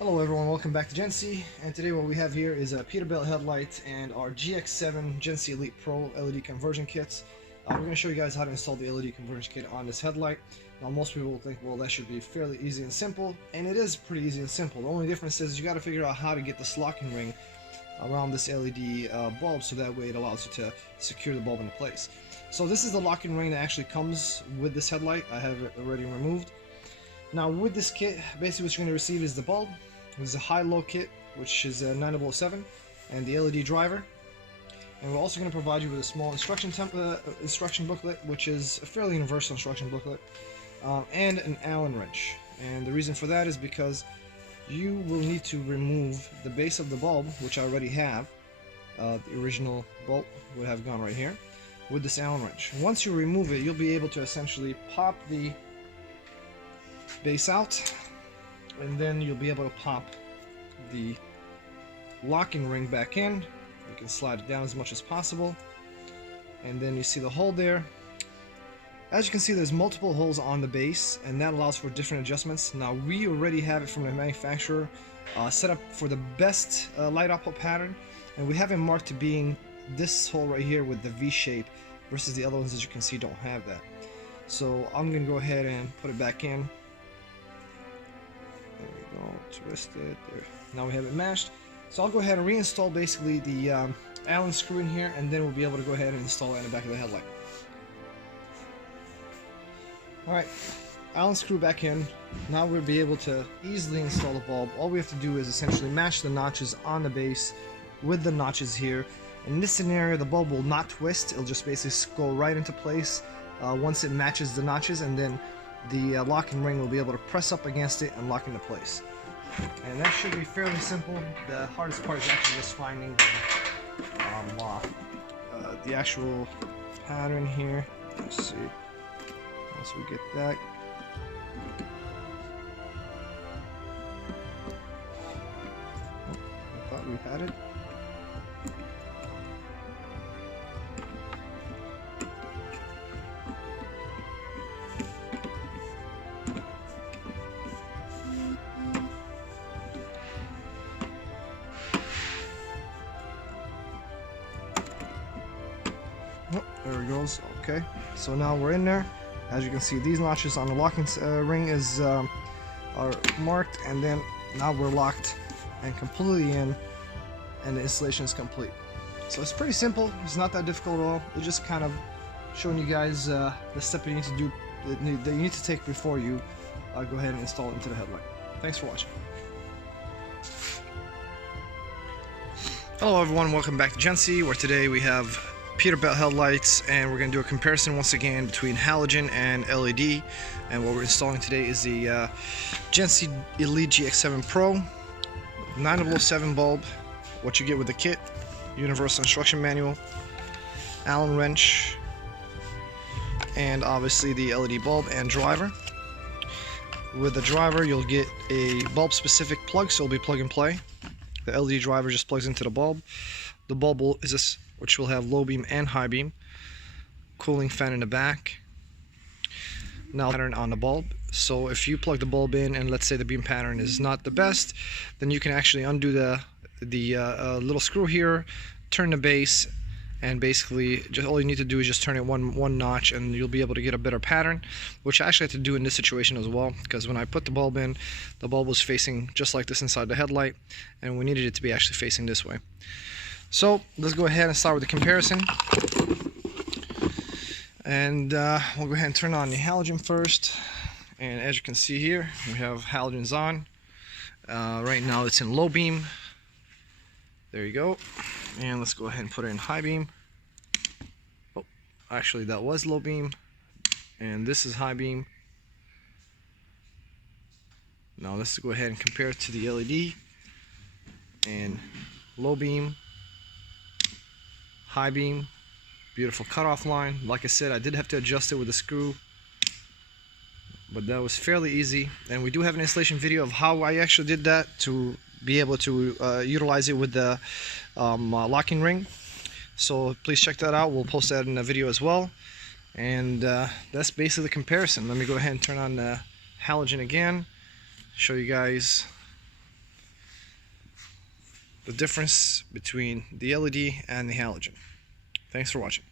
Hello everyone, welcome back to Genssi, and today what we have here is a Peterbilt headlight and our GX7 Genssi Elite Pro LED conversion kits. We're going to show you guys how to install the LED conversion kit on this headlight. Now most people will think, well, that should be fairly easy and simple, and it is pretty easy and simple. The only difference is you got to figure out how to get this locking ring around this LED bulb so that way it allows you to secure the bulb into place. So this is the locking ring that actually comes with this headlight. I have it already removed. Now with this kit, basically what you're going to receive is the bulb. This is a high-low kit, which is a 9007, and the LED driver. And we're also going to provide you with a small instruction booklet, which is a fairly universal instruction booklet, and an Allen wrench. And the reason for that is because you will need to remove the base of the bulb, which I already have. The original bolt would have gone right here, with this Allen wrench. Once you remove it, you'll be able to essentially pop the base out, and then you'll be able to pop the locking ring back in. You can slide it down as much as possible, and then you see the hole there. As you can see, there's multiple holes on the base, and that allows for different adjustments. Now we already have it from the manufacturer set up for the best light output pattern, and we have it marked to being this hole right here with the V shape versus the other ones, as you can see, don't have that. So I'm gonna go ahead and put it back in. There we go, twist it there. Now we have it mashed. So I'll go ahead and reinstall basically the Allen screw in here, and then we'll be able to go ahead and install it in the back of the headlight. Alright, Allen screw back in. Now we'll be able to easily install the bulb. All we have to do is essentially match the notches on the base with the notches here. In this scenario, the bulb will not twist. It'll just basically go right into place once it matches the notches, and then the locking ring will be able to press up against it and lock into place. And that should be fairly simple. The hardest part is actually just finding the actual pattern here. Let's see. Once we get that. Oh, I thought we had it. Oh, there it goes. Okay, so now we're in there. As you can see, these notches on the locking ring are marked, and then now we're locked and completely in, and the installation is complete. So it's pretty simple. It's not that difficult at all. It's just kind of showing you guys the step you need to do, that you need to take before you go ahead and install it into the headlight. Thanks for watching. Hello everyone, welcome back to Genssi, where today we have Peterbilt headlights, and we're going to do a comparison once again between halogen and LED. And what we're installing today is the Genssi Elite GX7 Pro 9007 bulb. What you get with the kit: universal instruction manual, Allen wrench, and obviously the LED bulb and driver. With the driver, you'll get a bulb specific plug, so it'll be plug and play. The LED driver just plugs into the bulb. The bulb is this, which will have low beam and high beam. Cooling fan in the back. Now pattern on the bulb. So if you plug the bulb in and let's say the beam pattern is not the best, then you can actually undo the little screw here, turn the base, and basically just all you need to do is just turn it one notch, and you'll be able to get a better pattern, which I actually had to do in this situation as well, because when I put the bulb in, the bulb was facing just like this inside the headlight, and we needed it to be actually facing this way. So let's go ahead and start with the comparison, and we'll go ahead and turn on the halogen first. And as you can see here, we have halogens on. Right now it's in low beam. There you go. And let's go ahead and put it in high beam. Oh, actually that was low beam, and this is high beam. Now let's go ahead and compare it to the LED. And low beam, high beam, beautiful cutoff line. Like I said, I did have to adjust it with a screw, but that was fairly easy. And we do have an installation video of how I actually did that to be able to utilize it with the locking ring. So please check that out. We'll post that in the video as well. And that's basically the comparison. Let me go ahead and turn on the halogen again, show you guys the difference between the LED and the halogen. Thanks for watching.